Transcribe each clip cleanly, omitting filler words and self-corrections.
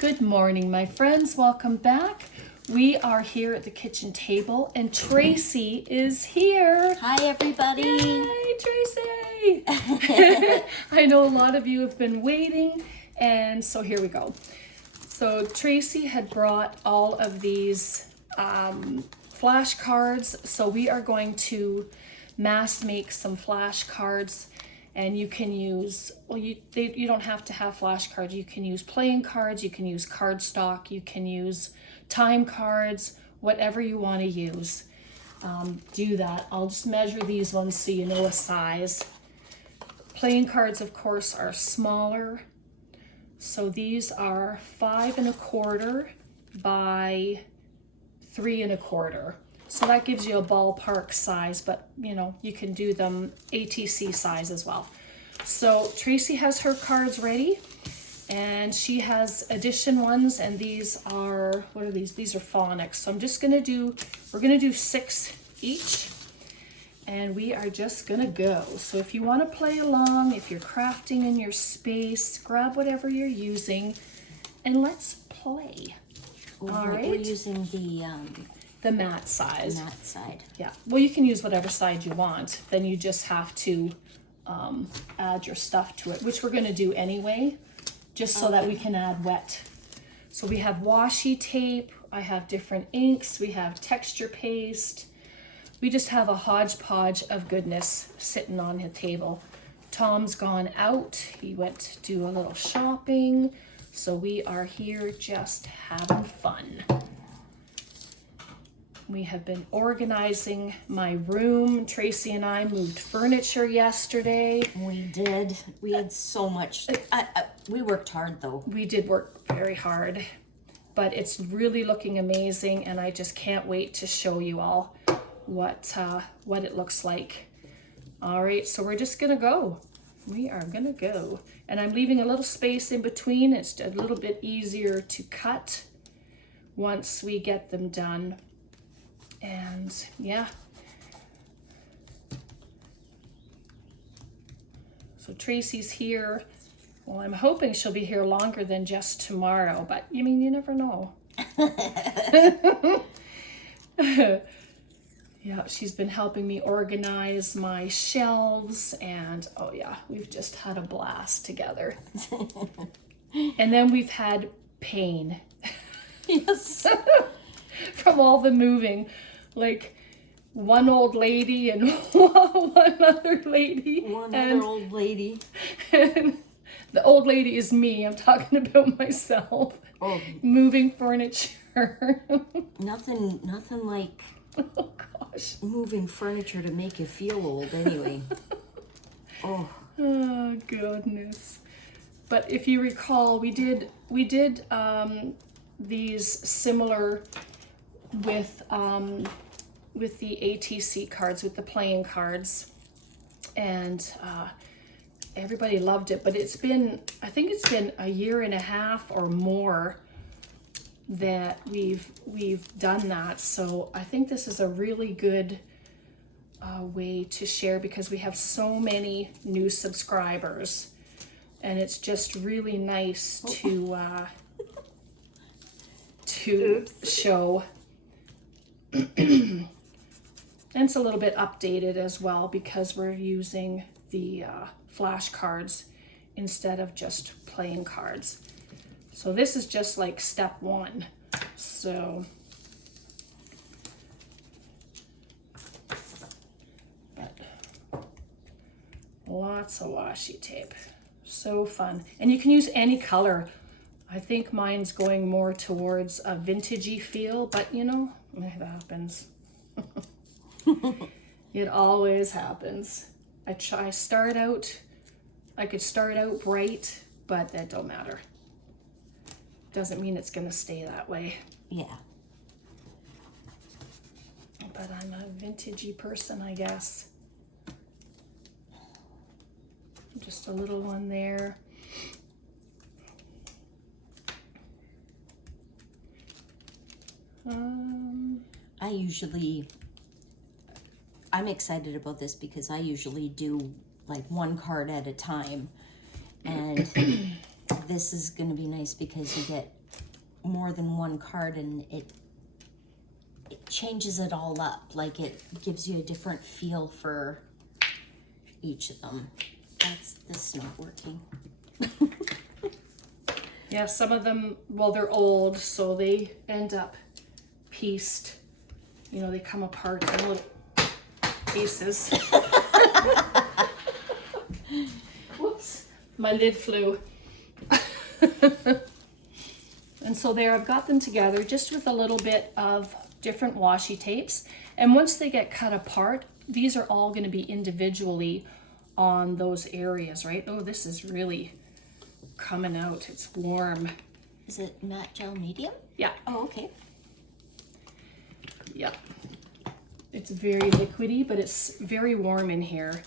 Good morning, my friends. Welcome back. We are here at the kitchen table, and Tracy is here. Hi, everybody. Yay, Tracy! I know a lot of you have been waiting, and so here we go. So Tracy had brought all of these flashcards, so we are going to mass make some flashcards. And you can use, well, you don't have to have flashcards. You can use playing cards, you can use cardstock, you can use time cards, whatever you want to use. Do that. I'll just measure these ones so you know a size. Playing cards, of course, are smaller. So these are 5 1/4 by 3 1/4. So that gives you a ballpark size, but you know, you can do them ATC size as well. So Tracy has her cards ready, and she has addition ones, and these are, what are these? These are phonics. So I'm just gonna do, we're gonna do 6 each, and we are just gonna go. So if you wanna play along, if you're crafting in your space, grab whatever you're using, and let's play. All right. We're using the mat size. mat side. Yeah. Well, you can use whatever side you want. Then you just have to add your stuff to it, which we're going to do anyway, just so that we can add wet. So we have washi tape. I have different inks. We have texture paste. We just have a hodgepodge of goodness sitting on the table. Tom's gone out. He went to do a little shopping. So we are here just having fun. We have been organizing my room. Tracy and I moved furniture yesterday. We did. We had so much. We worked hard, though. We did work very hard, but it's really looking amazing, and I just can't wait to show you all what it looks like. All right, so we're just gonna go. We are gonna go, and I'm leaving a little space in between. It's a little bit easier to cut once we get them done. And yeah, so Tracy's here. Well, I'm hoping she'll be here longer than just tomorrow, but I mean, you never know. Yeah, she's been helping me organize my shelves, and oh yeah, we've just had a blast together. And then we've had pain. Yes. From all the moving. Like one old lady and one other lady. One other old lady. And the old lady is me. I'm talking about myself. Oh. Moving furniture. Nothing like Oh gosh. moving furniture to make you feel old anyway. Oh. Oh goodness. But if you recall, we did these similar with the ATC cards, with the playing cards, and everybody loved it. But I think it's been a year and a half or more that we've done that. So I think this is a really good way to share, because we have so many new subscribers, and it's just really nice to show. And it's a little bit updated as well, because we're using the flashcards instead of just playing cards. So this is just like step 1. So but lots of washi tape. So fun. And you can use any color. I think mine's going more towards a vintagey feel, but you know, it happens. It always happens. I could start out bright, but that don't matter. Doesn't mean it's gonna stay that way. Yeah. But I'm a vintagey person, I guess. Just a little one there. I'm excited about this because I usually do like one card at a time, and this is going to be nice because you get more than one card, and it changes it all up. Like, it gives you a different feel for each of them. This is not working. Yeah, some of them, well, they're old, so they end up pieced. You know, they come apart in little pieces. Whoops, my lid flew. And so there, I've got them together just with a little bit of different washi tapes. And once they get cut apart, these are all going to be individually on those areas, right? Oh, this is really coming out. It's warm. Is it matte gel medium? Yeah. Oh, okay. Yeah. It's very liquidy, but it's very warm in here.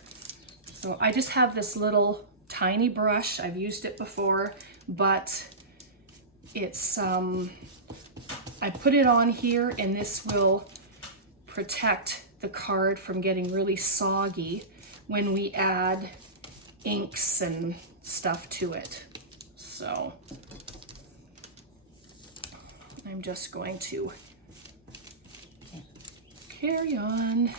So I just have this little tiny brush. I've used it before, but it's, I put it on here, and this will protect the card from getting really soggy when we add inks and stuff to it. So I'm just going to carry on.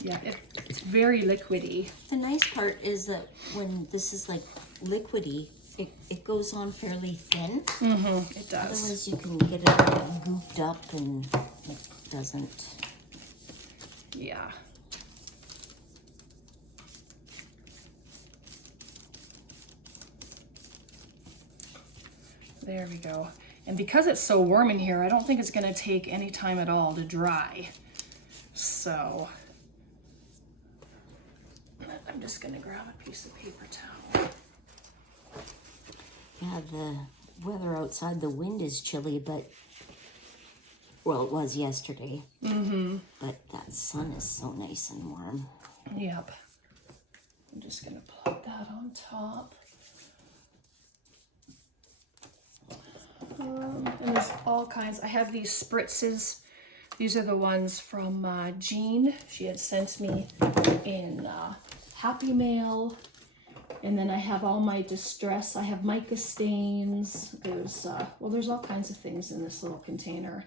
Yeah, it's very liquidy. The nice part is that when this is like liquidy, it goes on fairly thin. Mm-hmm, it does. Otherwise you can get it all gooped up and it doesn't. Yeah. There we go. And because it's so warm in here, I don't think it's going to take any time at all to dry. So I'm just going to grab a piece of paper towel. Yeah, the weather outside, the wind is chilly, but, well, it was yesterday. Mm-hmm. But that sun is so nice and warm. Yep. I'm just going to plug that on top. And there's all kinds. I have these spritzes. These are the ones from Jean. She had sent me in Happy Mail. And then I have all my distress. I have mica stains. There's, well, there's all kinds of things in this little container.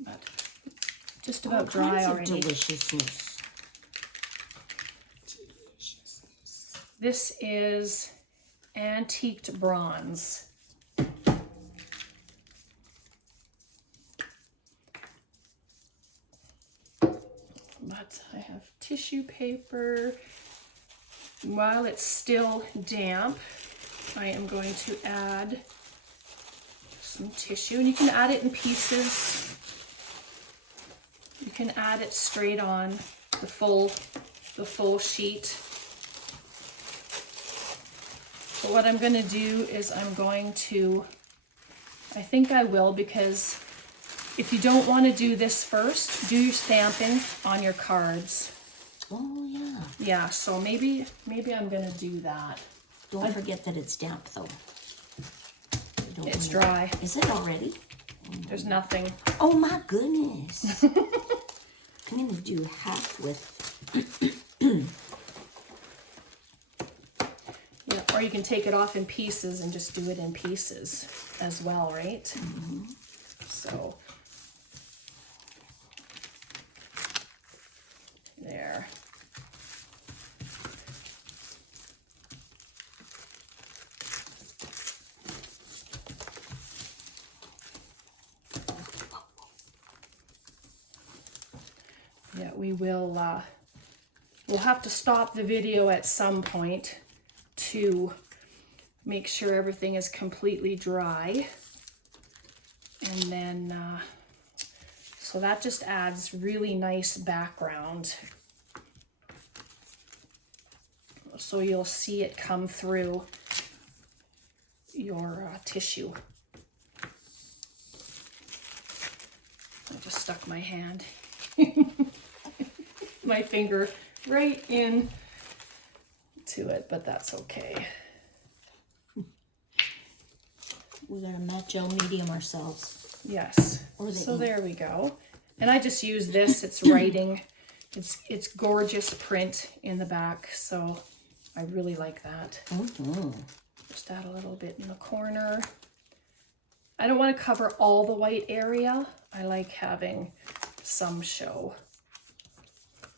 But just about dry already. Deliciousness. This is antiqued bronze. But I have tissue paper. While it's still damp, I am going to add some tissue, and you can add it in pieces. You can add it straight on the full sheet. So what I'm going to do is I think I will, because if you don't want to do this first, do your stamping on your cards. Oh, yeah. Yeah, so maybe I'm going to do that. Don't forget that it's damp, though. It's dry. Is it already? There's nothing. Oh, my goodness. I'm going to do half with... Yeah, or you can take it off in pieces and just do it in pieces as well, right? Mm-hmm. So... there. Yeah, we will, we'll have to stop the video at some point to make sure everything is completely dry. And then, so that just adds really nice background. So you'll see it come through your tissue. I just stuck my hand, my finger right in to it, but that's okay. We got a matte gel medium ourselves. Yes. So there we go. And I just use this. It's writing It's gorgeous print in the back, so I really like that. Just add a little bit in the corner. I don't want to cover all the white area. I like having some show.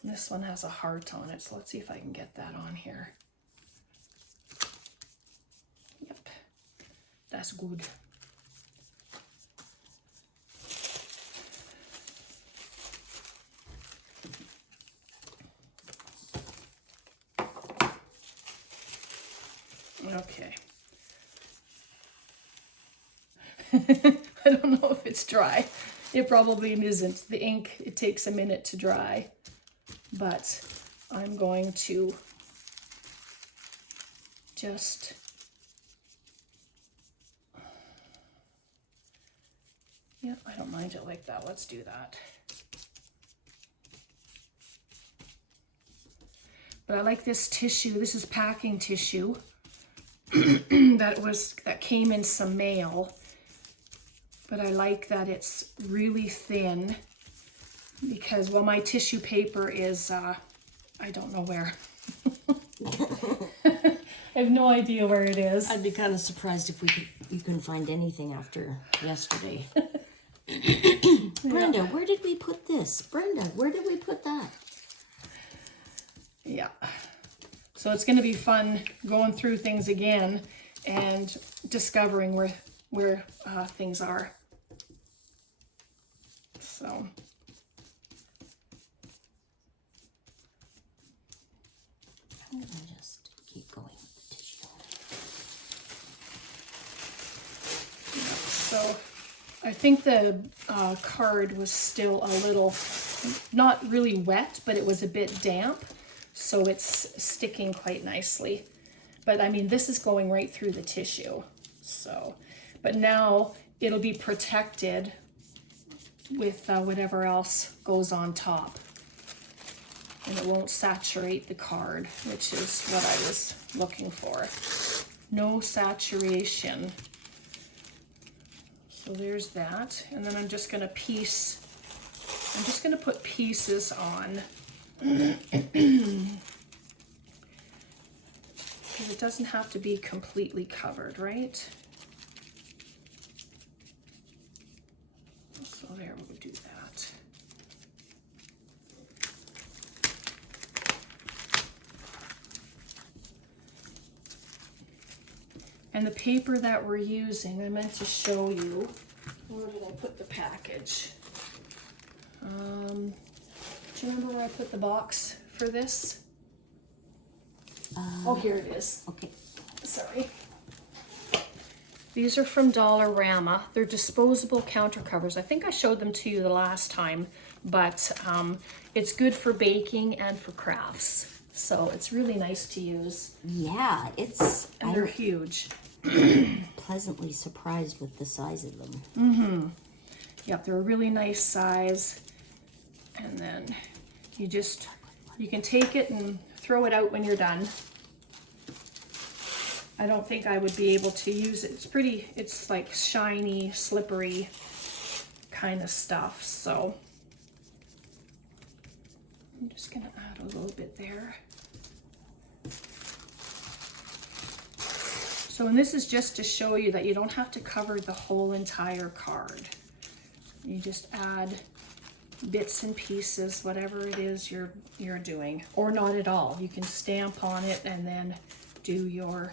And this one has a heart on it, so let's see if I can get that on here. Yep, that's good. Okay. I don't know if it's dry. It probably isn't. The ink, it takes a minute to dry. But I'm going to just yeah, I don't mind it like that. Let's do that. But I like this tissue. This is packing tissue that came in some mail. But I like that it's really thin because, well, my tissue paper is, I don't know where. I have no idea where it is. I'd be kind of surprised if you couldn't find anything after yesterday. Brenda, where did we put this? Brenda, where did we put that? Yeah. So it's going to be fun going through things again and discovering where things are. So I'm going to just keep going with the tissue. So I think the card was still a little, not really wet, but it was a bit damp. So it's sticking quite nicely. But I mean, this is going right through the tissue. So, but now it'll be protected with whatever else goes on top. And it won't saturate the card, which is what I was looking for. No saturation. So there's that. And then I'm just going to put pieces on. Because it doesn't have to be completely covered, right? So there, we'll do that. And the paper that we're using, I meant to show you. Where did I put the package? Do you remember where I put the box for this? Oh, here it is. Okay. Sorry. These are from Dollarama. They're disposable counter covers. I think I showed them to you the last time, but it's good for baking and for crafts. So it's really nice to use. Yeah, And they're huge. Pleasantly surprised with the size of them. Mm-hmm. Yep, they're a really nice size. And then you can take it and throw it out when you're done. I don't think I would be able to use it. It's like shiny, slippery kind of stuff. So I'm just gonna add a little bit there. So, and this is just to show you that you don't have to cover the whole entire card. You just add bits and pieces, whatever it is you're doing, or not at all. You can stamp on it and then do your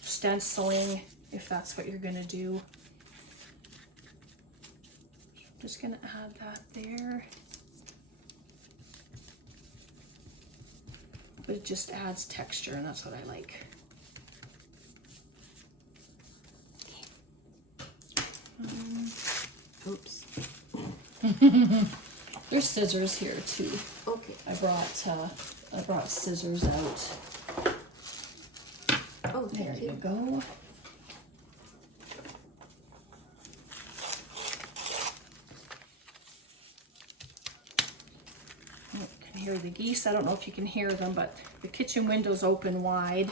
stenciling if that's what you're gonna do. I'm just gonna add that there. But it just adds texture, and that's what I like. Oops. There's scissors here too. Okay. I brought scissors out. Oh, There thank you you. go. You can hear the geese. I don't know if you can hear them, but the kitchen windows open wide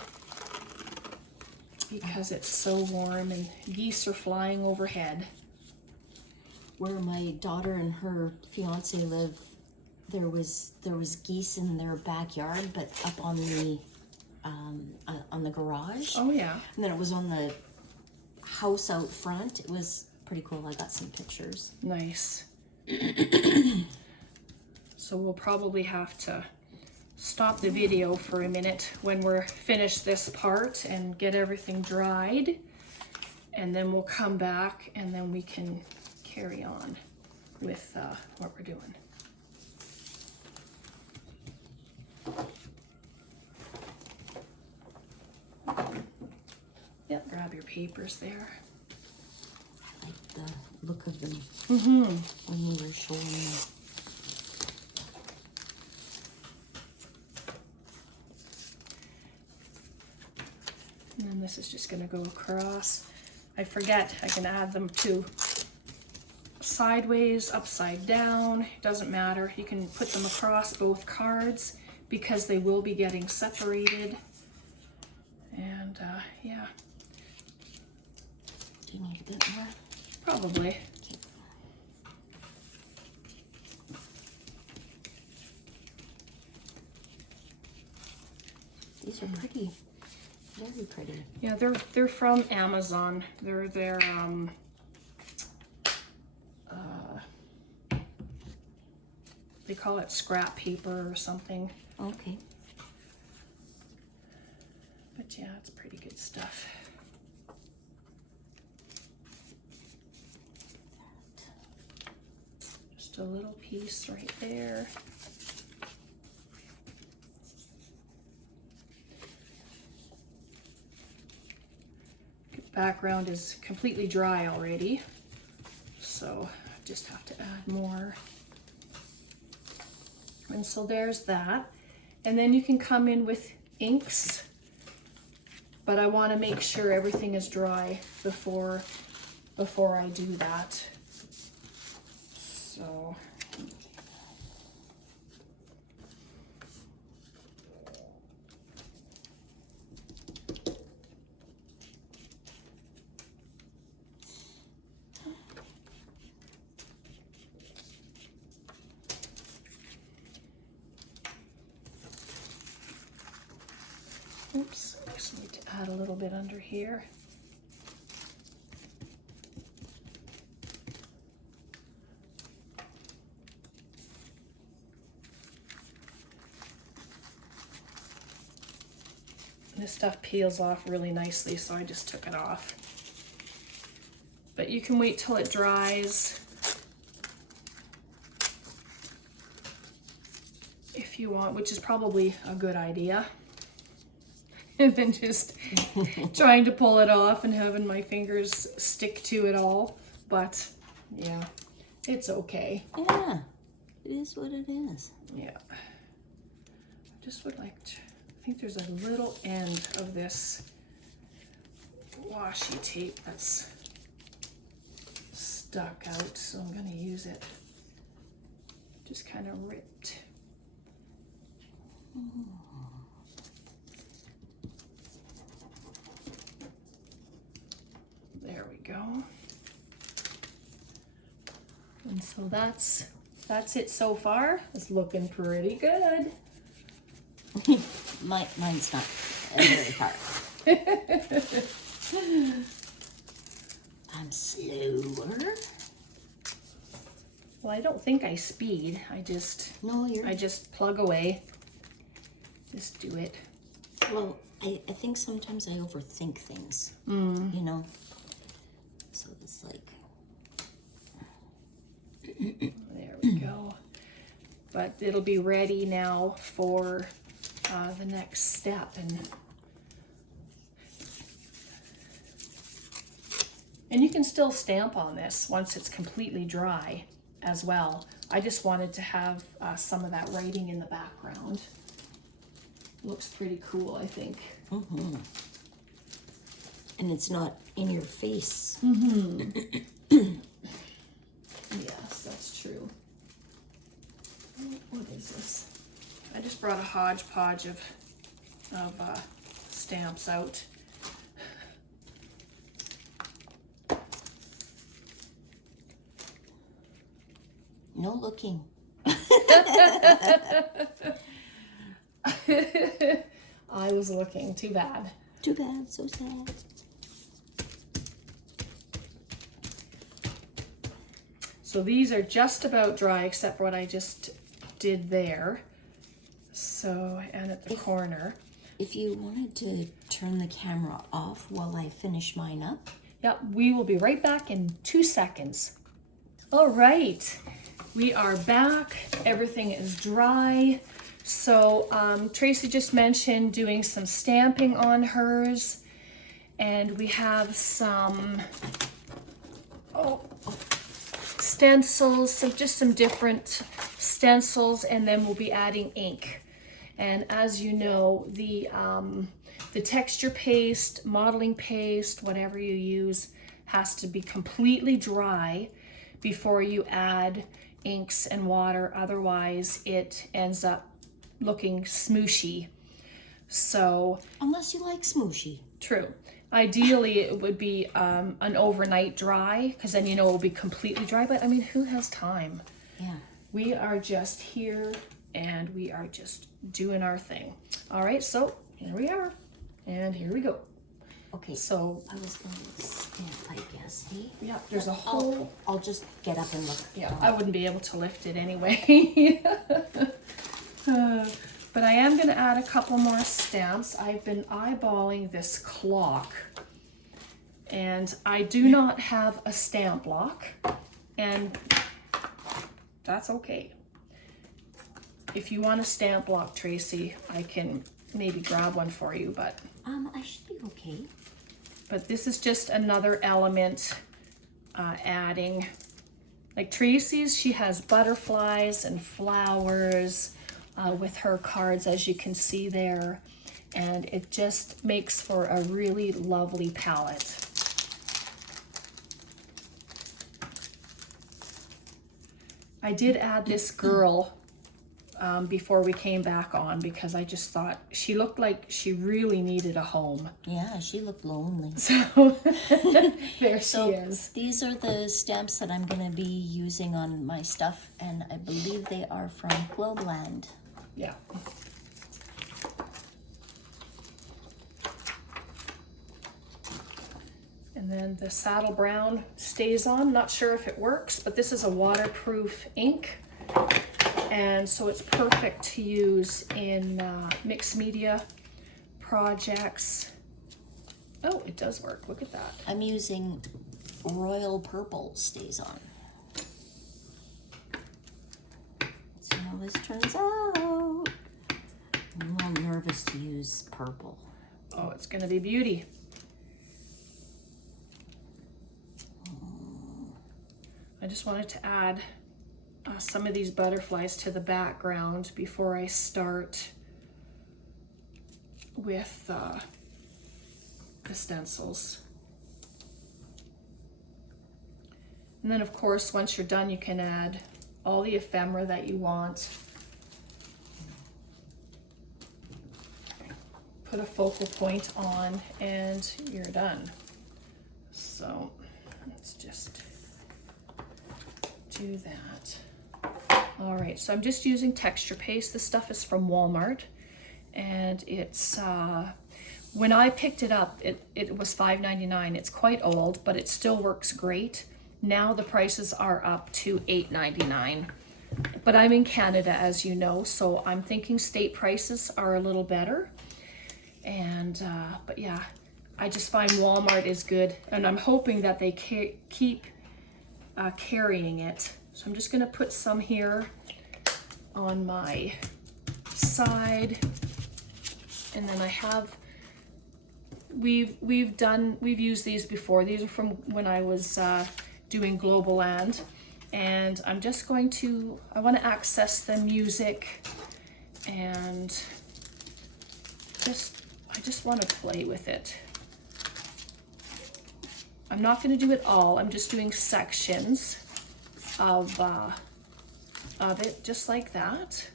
because it's so warm and geese are flying overhead. Where my daughter and her fiance live, there was geese in their backyard, but up on the garage. Oh yeah. And then it was on the house out front. It was pretty cool. I got some pictures. Nice. So we'll probably have to stop the video for a minute when we're finished this part and get everything dried. And then we'll come back and then we can carry on with what we're doing. Yep, grab your papers there. I like the look of them Mm-hmm. when we were showing them. And then this is just going to go across. I forget, I can add them to sideways, upside down, it doesn't matter. You can put them across both cards because they will be getting separated. And yeah. Do you need a bit more? Probably. Okay. These are pretty. Very pretty. Yeah, they're from Amazon. They're they call it scrap paper or something. Okay. But yeah, it's pretty good stuff. Just a little piece right there. Background is completely dry already, so I just have to add more. And so there's that. And then you can come in with inks, but I want to make sure everything is dry before I do that. So oops, I just need to add a little bit under here. This stuff peels off really nicely, so I just took it off. But you can wait till it dries if you want, which is probably a good idea. And then just trying to pull it off and having my fingers stick to it all. But yeah, it's okay. Yeah, it is what it is. Yeah. I just would like to, I think there's a little end of this washi tape that's stuck out, so I'm gonna use it. Just kind of ripped. There we go. And so that's it so far. It's looking pretty good. Mine's not very hard. I'm slower. Well, I don't think I speed. I just plug away. Just do it. Well, I think sometimes I overthink things. You know? So it's like... There we go. But it'll be ready now for the next step. And you can still stamp on this once it's completely dry as well. I just wanted to have some of that writing in the background. Looks pretty cool, I think. Mm-hmm. And it's not in your face. Mm-hmm. Yes, that's true. What is this? I just brought a hodgepodge of stamps out. No looking. I was looking, too bad. Too bad, so sad. So these are just about dry except for what I just did there. So, and at the corner. If you wanted to turn the camera off while I finish mine up. Yep, we will be right back in 2 seconds. All right, we are back. Everything is dry. So Tracy just mentioned doing some stamping on hers. And we have some stencils, just some different stencils, and then we'll be adding ink. And as you know, the texture paste, modeling paste, whatever you use, has to be completely dry before you add inks and water. Otherwise, it ends up looking smooshy. So, unless you like smooshy. True. Ideally, it would be an overnight dry, because then you know it will be completely dry. But I mean, who has time? Yeah. We are just here and we are just doing our thing. All right, so here we are. And here we go. Okay, so I was going to stamp, I guess. Hey? Yeah, there's a whole... I'll just get up and look. Yeah, I wouldn't be able to lift it anyway. But I am going to add a couple more stamps. I've been eyeballing this clock. And I do not have a stamp block. And that's okay. If you want a stamp block, Tracy, I can maybe grab one for you, but... I should be okay. But this is just another element adding. Like Tracy's, she has butterflies and flowers with her cards, as you can see there. And it just makes for a really lovely palette. I did add this girl before we came back on because I just thought she looked like she really needed a home. Yeah, she looked lonely. So there she is. These are the stamps that I'm going to be using on my stuff, and I believe they are from Globeland. Yeah. And then the saddle brown stays on. Not sure if it works, but this is a waterproof ink. And so it's perfect to use in mixed media projects. Oh, it does work. Look at that. I'm using Royal Purple stays on. Let's see how this turns out. I'm a little nervous to use purple. Oh, it's going to be beauty. I just wanted to add some of these butterflies to the background before I start with the stencils. And then of course, once you're done, you can add all the ephemera that you want. Put a focal point on and you're done. So let's just do that. All right, so I'm just using texture paste. This stuff is from Walmart, and it's when I picked it up, it was $5.99. It's quite old, but it still works great. Now the prices are up to $8.99. But I'm in Canada, as you know, so I'm thinking state prices are a little better. And but yeah, I just find Walmart is good, and I'm hoping that they keep carrying it. So I'm just going to put some here on my side, and then I have we've used these before. These are from when I was doing Globeland, and I'm just going to I want to access the music, and I just want to play with it. I'm not going to do it all. I'm just doing sections of it, just like that.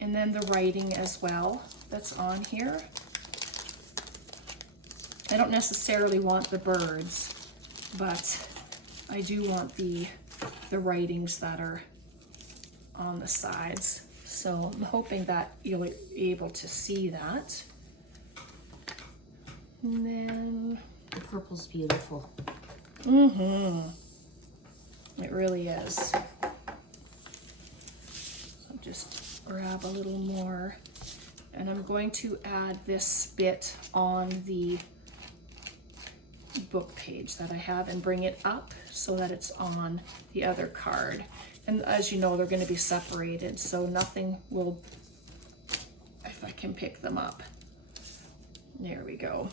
And then the writing as well that's on here. I don't necessarily want the birds, but I do want the writings that are on the sides. So I'm hoping that you'll be able to see that. And then, The purple's beautiful. it really is. So just grab a little more, and I'm going to add this bit on the book page that I have and bring it up so that it's on the other card. And as you know, they're going to be separated, so nothing will, if I can pick them up. There we go.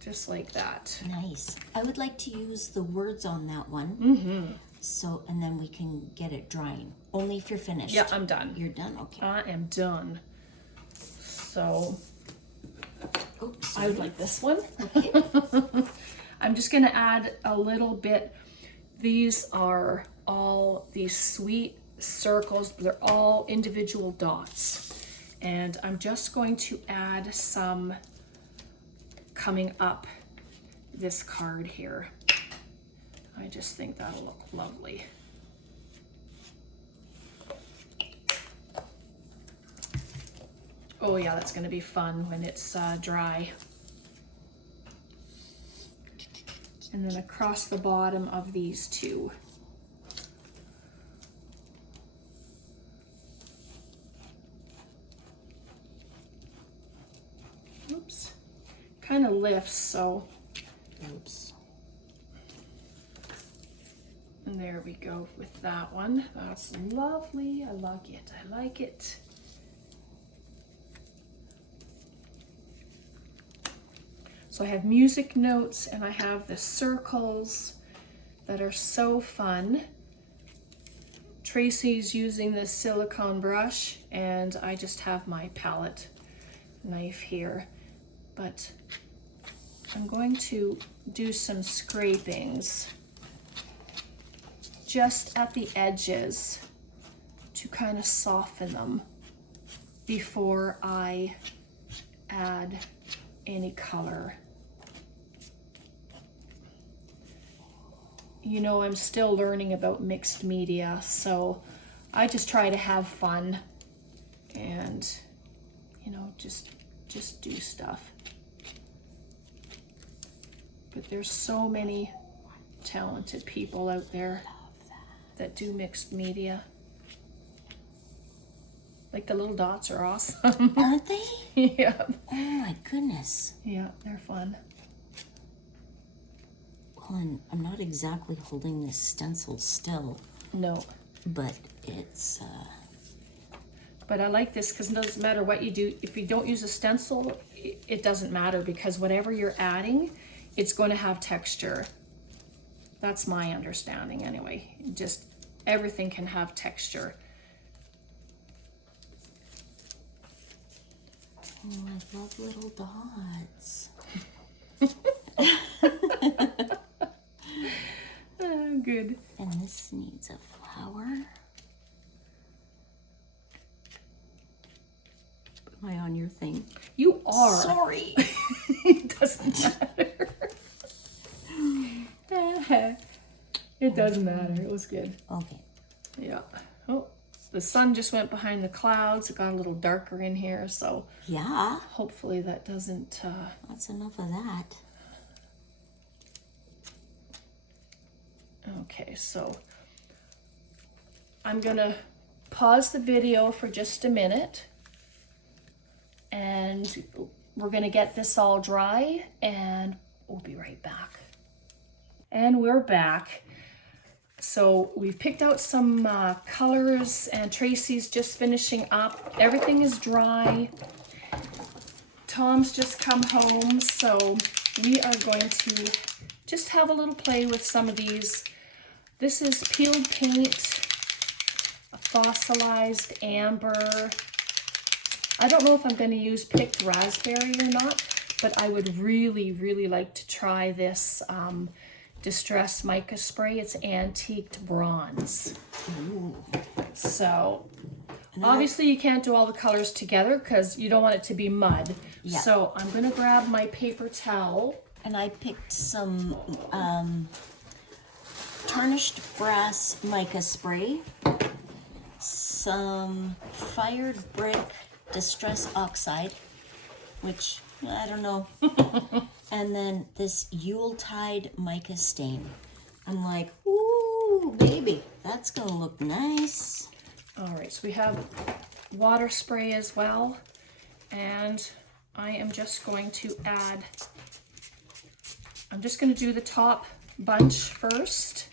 Just like that. Nice. I would like to use the words on that one. So, and then we can get it drying. Only if you're finished. Yeah, I'm done. You're done? Okay. I am done. So, Oops. I would like this one. Okay. I'm just going to add a little bit. These are all these sweet circles. They're all individual dots. And I'm just going to add some coming up this card here. I just think that'll look lovely. Oh yeah, that's going to be fun when it's dry. And then across the bottom of these two. Oops. Kind of lifts, so. Oops. And there we go with that one. That's lovely. I like it. I like it. So I have music notes and I have the circles that are so fun. Tracy's using this silicone brush and I just have my palette knife here. But I'm going to do some scrapings just at the edges to kind of soften them before I add any color. You know, I'm still learning about mixed media, so I just try to have fun and, you know, just do stuff. But there's so many talented people out there that do mixed media. Like the little dots are awesome. Aren't they? Yeah. Oh my goodness. Yeah, they're fun. Well, and I'm not exactly holding this stencil still, No. but it's, But I like this because it doesn't matter what you do. If you don't use a stencil, it doesn't matter because whatever you're adding, it's going to have texture. That's my understanding anyway. Just everything can have texture. oh, I love little dots. Oh, good. And this needs a flower. Am I on your thing? You are. Sorry. It doesn't matter. It doesn't matter. It was good. Okay. Yeah. Oh, the sun just went behind the clouds. It got a little darker in here, so Yeah. hopefully that doesn't... That's enough of that. Okay, so I'm gonna pause the video for just a minute and we're gonna get this all dry and we'll be right back. And we're back. So we've picked out some colors and Tracy's just finishing up. Everything is dry. Tom's just come home, so we are going to just have a little play with some of these. This is peeled paint, a fossilized amber. I don't know if I'm going to use picked raspberry or not, but I would really, really like to try this distress mica spray. It's antiqued bronze. Ooh. So obviously you can't do all the colors together because you don't want it to be mud. Yeah. So I'm going to grab my paper towel. And I picked some tarnished brass mica spray. some fired brick distress oxide, which I don't know, and then this Yuletide mica stain. I'm like, ooh, baby, that's gonna look nice. All right, so we have water spray as well, and I am just going to add, I'm just going to do the top bunch first,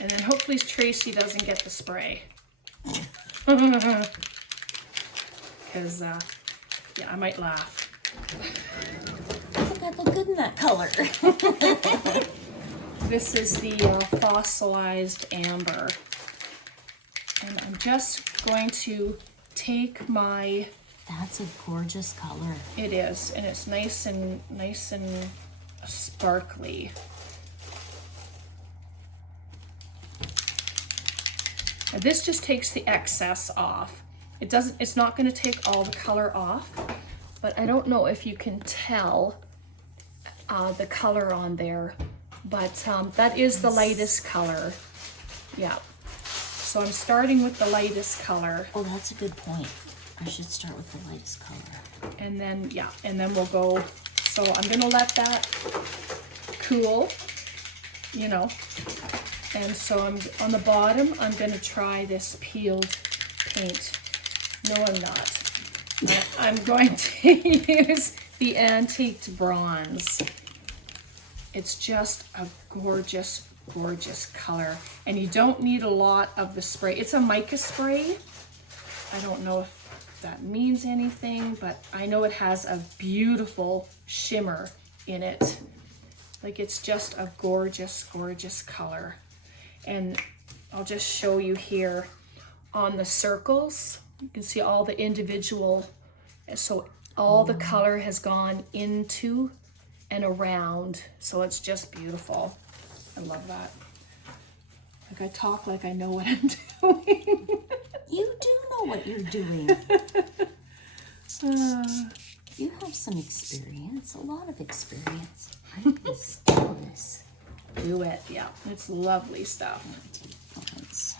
and then hopefully Tracy doesn't get the spray, because yeah, I might laugh. I think I'd look good in that color. This is the fossilized amber, and I'm just going to take my, That's a gorgeous color. it is, and it's nice and sparkly. And this just takes the excess off. It's not going to take all the color off, but I don't know if you can tell the color on there, but that is the lightest color. Yeah. So I'm starting with the lightest color. Oh, that's a good point. I should start with the lightest color. And then, yeah, and then we'll go, so I'm gonna let that cool, you know. And so I'm on the bottom, I'm gonna try this peeled paint. No, I'm not. I'm going to use the antiqued bronze. It's just a gorgeous, gorgeous color. And you don't need a lot of the spray. It's a mica spray. I don't know if that means anything, but I know it has a beautiful shimmer in it. Like, it's just a gorgeous, gorgeous color. And I'll just show you here on the circles. You can see all the individual, so all the color has gone into and around, so it's just beautiful. I love that. Like, I talk like I know what I'm doing. You do know what you're doing. You have some experience, a lot of experience. I can do this. Do it, yeah. It's lovely stuff. Once.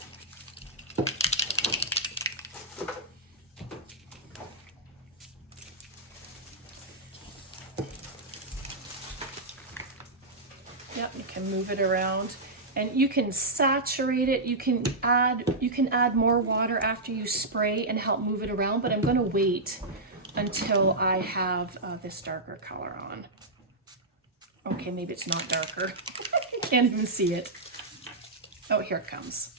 Yep, you can move it around, and you can saturate it. You can add more water after you spray and help move it around, but I'm going to wait until I have this darker color on. Okay, maybe it's not darker. I can't even see it. Oh, here it comes.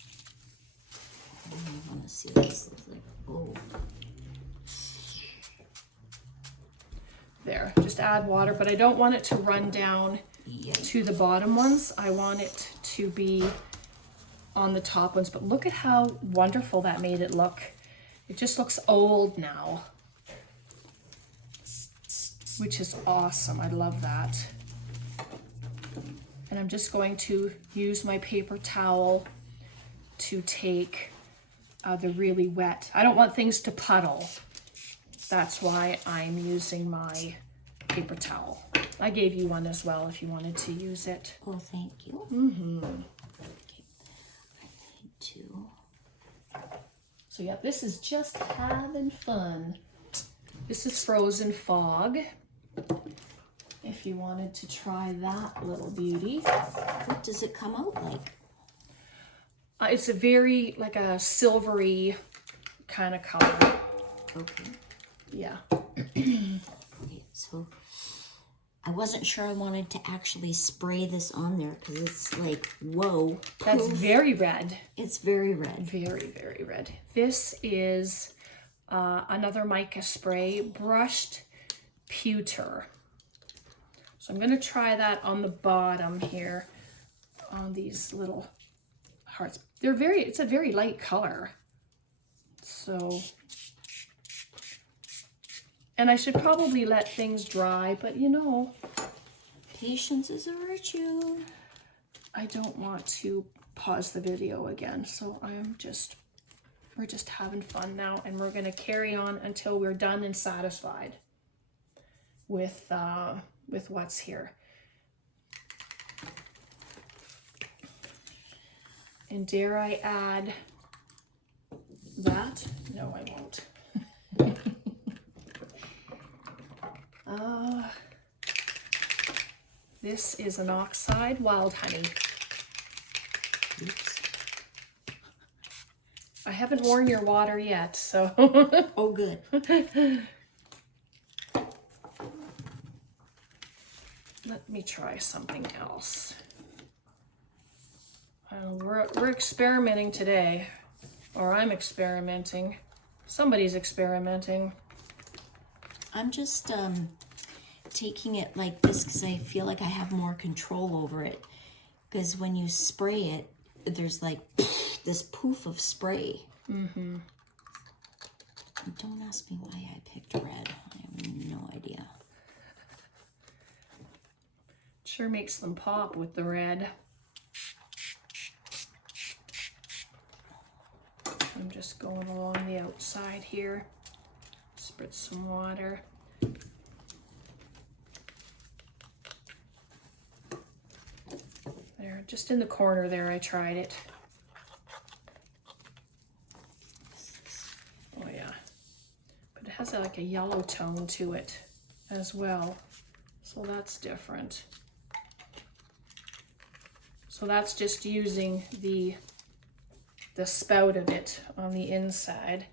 I want to see what this looks like. Oh. There, just add water, but I don't want it to run down to the bottom ones. I want it to be on the top ones, but look at how wonderful that made it look. It just looks old now, which is awesome. I love that. And I'm just going to use my paper towel to take the really wet. I don't want things to puddle. That's why I'm using my paper towel. I gave you one as well if you wanted to use it. Oh, thank you. Mm-hmm. Okay. I need to. So yeah, this is just having fun. This is Frozen Fog. If you wanted to try that little beauty. What does it come out like? It's a very, like a silvery kind of color. Okay. Yeah. Okay, so I wasn't sure I wanted to actually spray this on there because it's like, whoa. That's poof. very red. It's very red. Very, very red. This is another mica spray, brushed pewter. So I'm going to try that on the bottom here on these little hearts. It's a very light color. So, and I should probably let things dry, but you know, Patience is a virtue. I don't want to pause the video again. So we're just having fun now, and we're going to carry on until we're done and satisfied with what's here. And dare I add that? No, I won't. This is an oxide wild honey. Oops. I haven't worn your water yet, so. Oh, good. Let me try something else. We're experimenting today, or I'm experimenting. Somebody's experimenting. I'm just taking it like this because I feel like I have more control over it. Because when you spray it, there's like this poof of spray. Mm-hmm. Don't ask me why I picked red. I have no idea. Sure makes them pop with the red. I'm just going along the outside here. Spritz some water. There, just in the corner there, I tried it. Oh yeah. But it has like a yellow tone to it as well. So that's different. So that's just using the spout of it on the inside.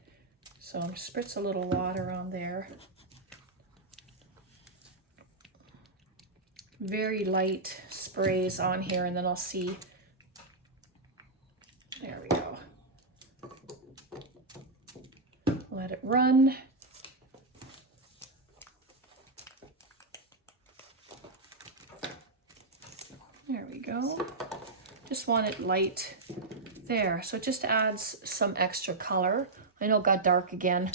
So spritz a little water on there. Very light sprays on here, and then I'll see. There we go. Let it run. There we go. Just want it light there. So it just adds some extra color. I know it got dark again.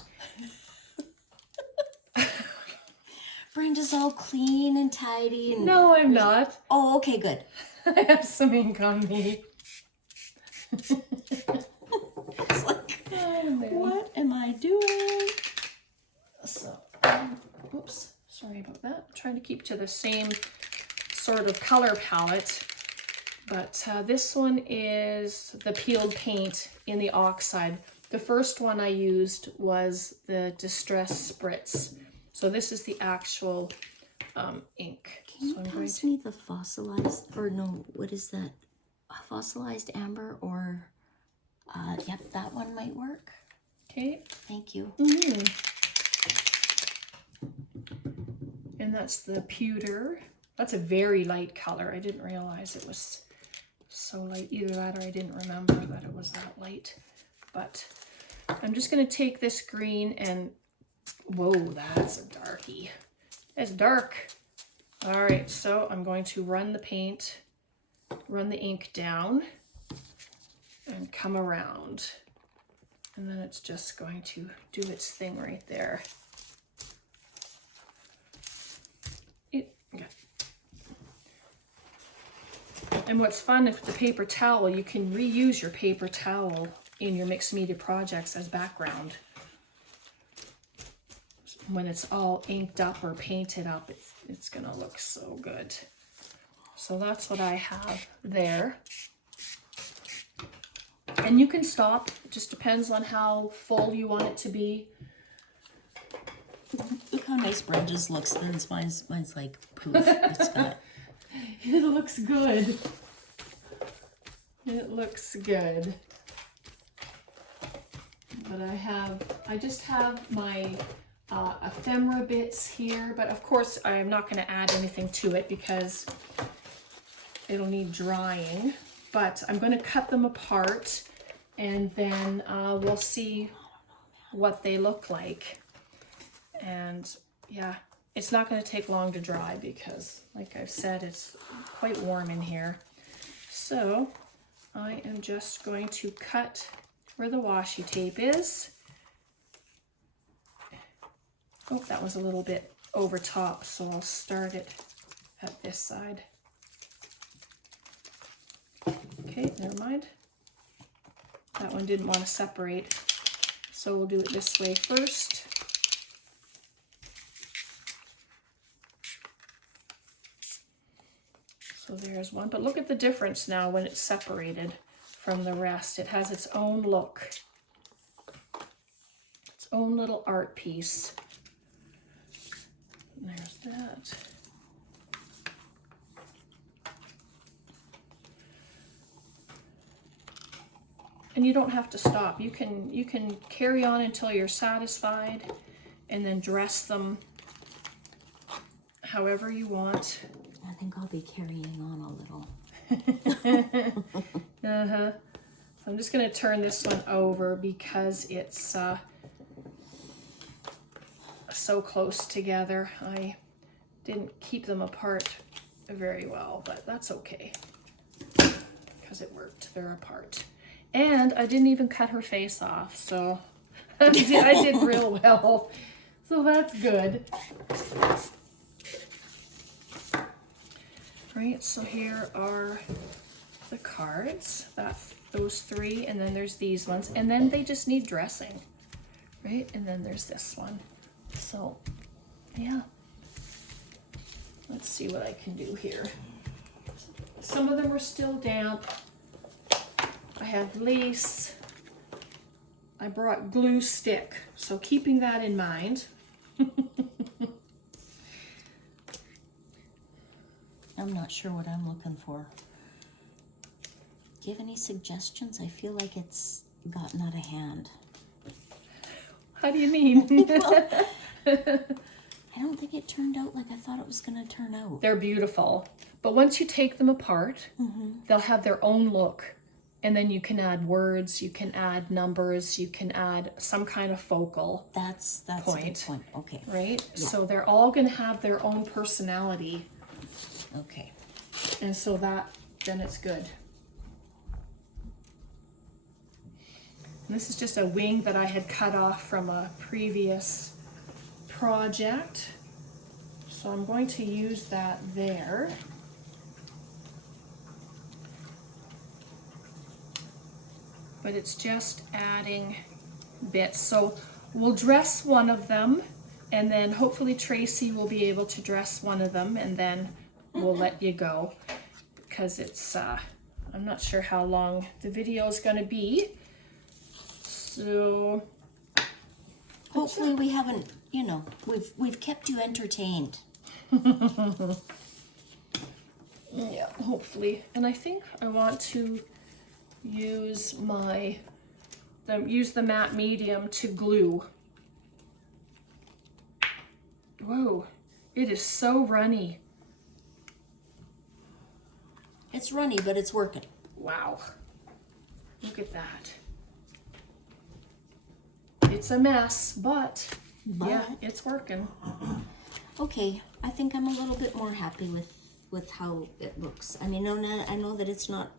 Brenda's all clean and tidy. And no, I'm not. Oh, okay, good. I have some ink on me. It's like, what am I doing? So, oops, sorry about that. I'm trying to keep to the same sort of color palette. But this one is the peeled paint in the oxide. The first one I used was the Distress Spritz. So this is the actual ink. Can you pass me the fossilized, or no, what is that? Fossilized amber, or, yep, that one might work. Okay. Thank you. Mm-hmm. And that's the pewter. That's a very light color. I didn't realize it was so light. Either that or I didn't remember that it was that light. But I'm just going to take this green and, whoa, that's a darkie. It's dark. All right, so I'm going to run the ink down and come around. And then it's just going to do its thing right there. And what's fun, if the paper towel, you can reuse your paper towel in your mixed media projects as background. When it's all inked up or painted up, it's gonna look so good. So that's what I have there. And you can stop, it just depends on how full you want it to be. Look how nice Brenda's looks. Then mine's like poof. It's got. It looks good. It looks good. But I just have my ephemera bits here, but of course I'm not going to add anything to it because it'll need drying. But I'm going to cut them apart, and then we'll see what they look like. And yeah, it's not going to take long to dry because, like I've said, it's quite warm in here. So I am just going to cut where the washi tape is. Oh, that was a little bit over top, so I'll start it at this side. Okay, never mind. That one didn't want to separate, so we'll do it this way first. So there's one, but look at the difference now when it's separated from the rest. It has its own look, its own little art piece. And there's that. And you don't have to stop. You can carry on until you're satisfied and then dress them however you want. I think I'll be carrying on a little. Uh-huh. So I'm just going to turn this one over because it's so close together. I didn't keep them apart very well, but that's okay because it worked. They're apart. And I didn't even cut her face off, so I did real well. So that's good. Right, so here are the cards, those three, and then there's these ones, and then they just need dressing, right? And then there's this one. So, yeah. Let's see what I can do here. Some of them are still damp. I have lace. I brought glue stick, so keeping that in mind. I'm not sure what I'm looking for. Do you have any suggestions? I feel like it's gotten out of hand. How do you mean? I don't think it turned out like I thought it was going to turn out. They're beautiful, but once you take them apart, they'll have their own look. And then you can add words, you can add numbers, you can add some kind of focal. That's point. A good point. Okay. Right? Yeah. So they're all going to have their own personality. Okay. And so then it's good. And this is just a wing that I had cut off from a previous project. So I'm going to use that there. But it's just adding bits. So we'll dress one of them, and then hopefully Tracy will be able to dress one of them, and then we'll let you go, because it's I'm not sure how long the video is going to be. So hopefully we haven't, we've kept you entertained. Yeah, hopefully. And I think I want to use the matte medium to glue. Whoa, it is so runny. It's runny, but it's working. Wow, look at that. It's a mess, but yeah, it's working. Okay, I think I'm a little bit more happy with how it looks. I mean, I know that it's not.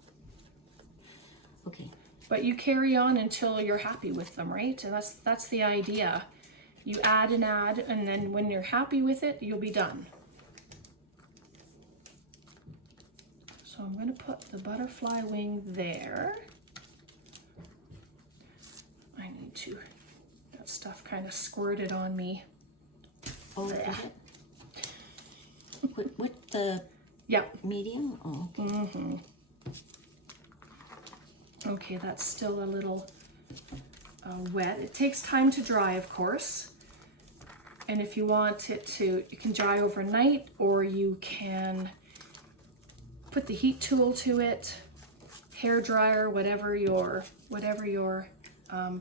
Okay. But you carry on until you're happy with them, right? And that's the idea. You add and add, and then when you're happy with it, you'll be done. So I'm going to put the butterfly wing there. I need to, that stuff kind of squirted on me. Oh, there. With the medium? Oh, okay. Mm-hmm. Okay, that's still a little wet. It takes time to dry, of course. And if you want it to, you can dry overnight, or you can put the heat tool to it, hair dryer, whatever your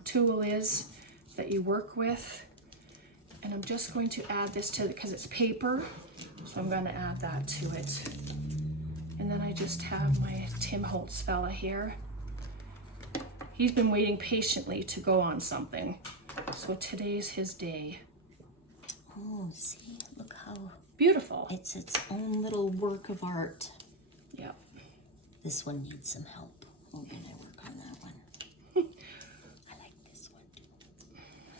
tool is that you work with. And I'm just going to add this to it because it's paper, so I'm going to add that to it. And then I just have my Tim Holtz fella here. He's been waiting patiently to go on something, so today's his day. Oh, see, look how beautiful. It's its own little work of art. Yep. This one needs some help. We're gonna work on that one. I like this one too.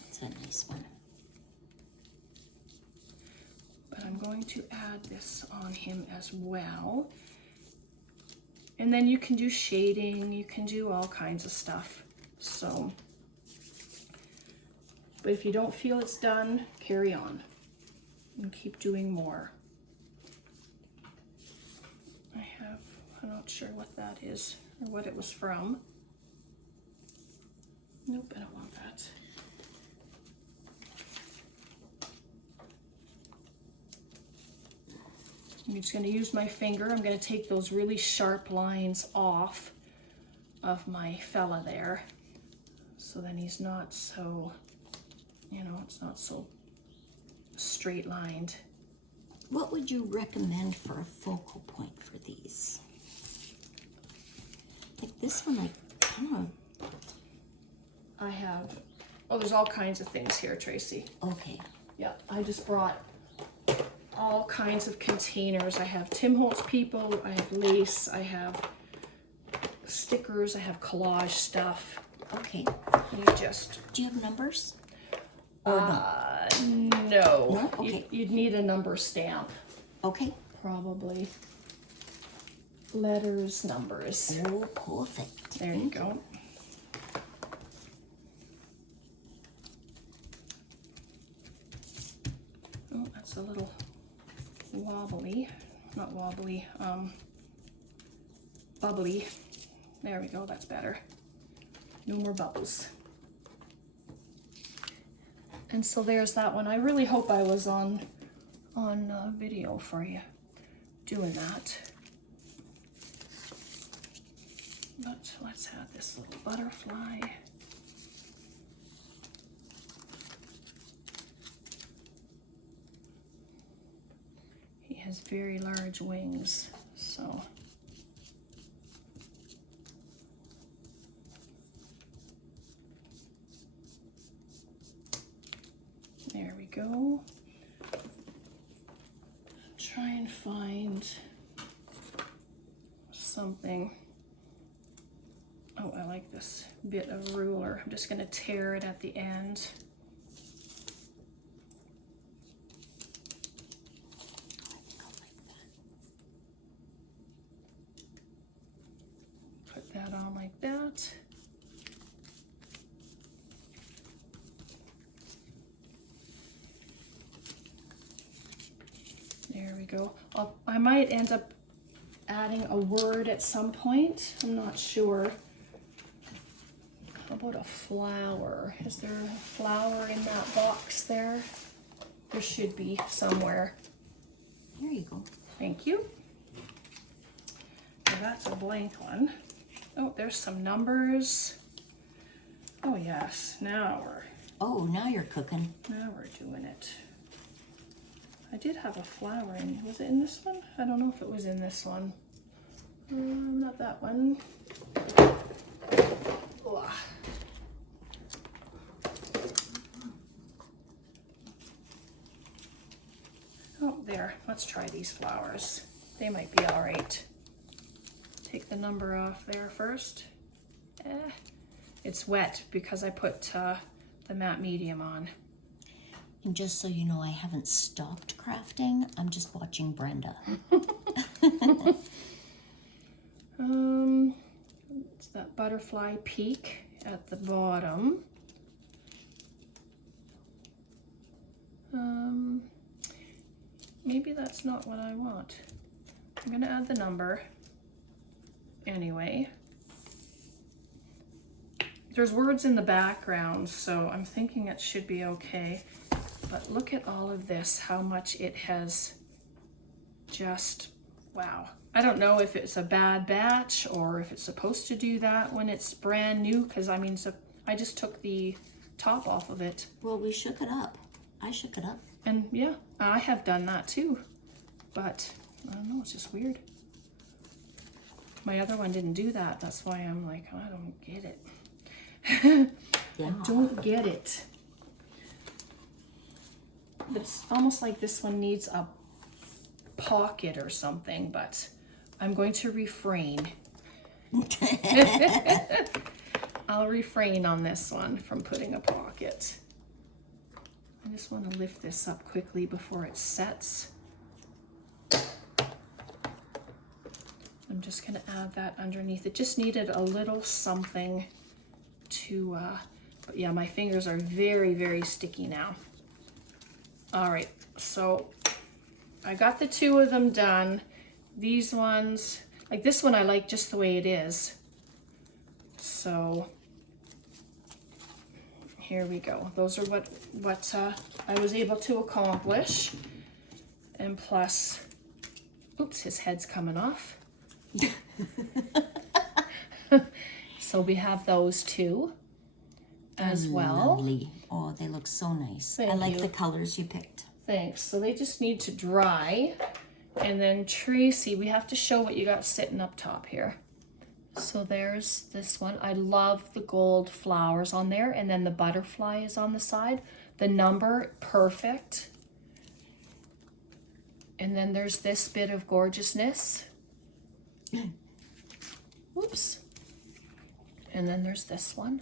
It's a nice one. But I'm going to add this on him as well. And then you can do shading, you can do all kinds of stuff. So, but if you don't feel it's done, carry on and keep doing more. I'm not sure what that is or what it was from. Nope, I don't want that. I'm just going to use my finger. I'm going to take those really sharp lines off of my fella there. So then he's not so, you know, it's not so straight lined. What would you recommend for a focal point for these? Like this one, like, I don't know. I have, oh, there's all kinds of things here, Tracy. Okay. Yeah, I just brought all kinds of containers. I have Tim Holtz people, I have lace, I have stickers, I have collage stuff. Okay. You just... Do you have numbers? Or not? No. No? Okay. You'd need a number stamp, Okay. probably. Letters, numbers. Oh, perfect. There you go. Oh, that's a little wobbly. Not wobbly, bubbly. There we go, that's better. No more bubbles. And so there's that one. I really hope I was on video for you doing that. But let's add this little butterfly. He has very large wings, so. There we go. Try and find something. Oh, I like this bit of ruler. I'm just going to tear it at the end. Put that on like that. There we go. I might end up adding a word at some point. I'm not sure. How about a flower? Is there a flower in that box there? There should be somewhere. There you go. Thank you. So that's a blank one. Oh, there's some numbers. Oh yes, now you're cooking. now we're doing it. I did have a flower in, was it in this one? I don't know if it was in this one. Not that one. Ugh. Oh, there, let's try these flowers. They might be all right. Take the number off there first. It's wet because I put the matte medium on. And just so you know, I haven't stopped crafting. I'm just watching Brenda. It's that butterfly peak at the bottom. Maybe that's not what I want. I'm gonna add the number anyway. There's words in the background, so I'm thinking it should be okay. But look at all of this, how much it has just, wow. I don't know if it's a bad batch or if it's supposed to do that when it's brand new, because I mean, so I just took the top off of it. Well, we shook it up. I shook it up. And yeah, I have done that too, but I don't know, it's just weird. My other one didn't do that. That's why I'm like, I don't get it. Yeah. I don't get it. It's almost like this one needs a pocket or something, but I'm going to refrain. I'll refrain on this one from putting a pocket. I just want to lift this up quickly before it sets. I'm just going to add that underneath. It just needed a little something to, but yeah, my fingers are very, very sticky now. All right, so I got the two of them done. These ones, like this one I like just the way it is. So here we go. Those are what I was able to accomplish. And plus, oops, his head's coming off. So we have those two as well. Lovely. Oh, they look so nice. Thank I like you. the colors you picked. Thanks. So they just need to dry. And then Tracy, we have to show what you got sitting up top here. So there's this one. I love the gold flowers on there. And then the butterfly is on the side. The number, perfect. And then there's this bit of gorgeousness. Whoops. And then there's this one.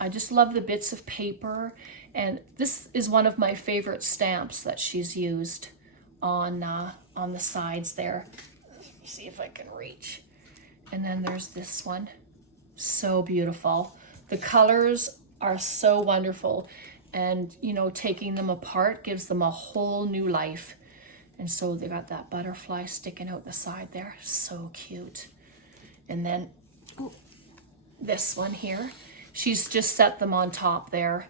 I just love the bits of paper. And this is one of my favorite stamps that she's used on the sides there. Let me see if I can reach. And then there's this one. So beautiful. The colors are so wonderful. And, you know, taking them apart gives them a whole new life. And so they got that butterfly sticking out the side there. So cute. And then this one here. She's just set them on top there.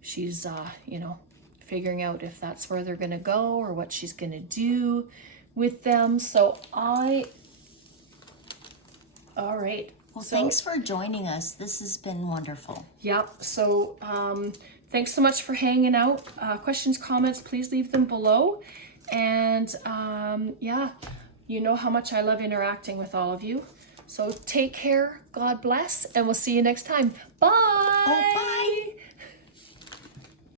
She's, you know, figuring out if that's where they're going to go or what she's going to do with them. So all right. Well, thanks for joining us. This has been wonderful. Yep. So thanks so much for hanging out. Questions, comments, please leave them below. And yeah, you know how much I love interacting with all of you. So take care, God bless, and we'll see you next time. Bye. Oh, bye.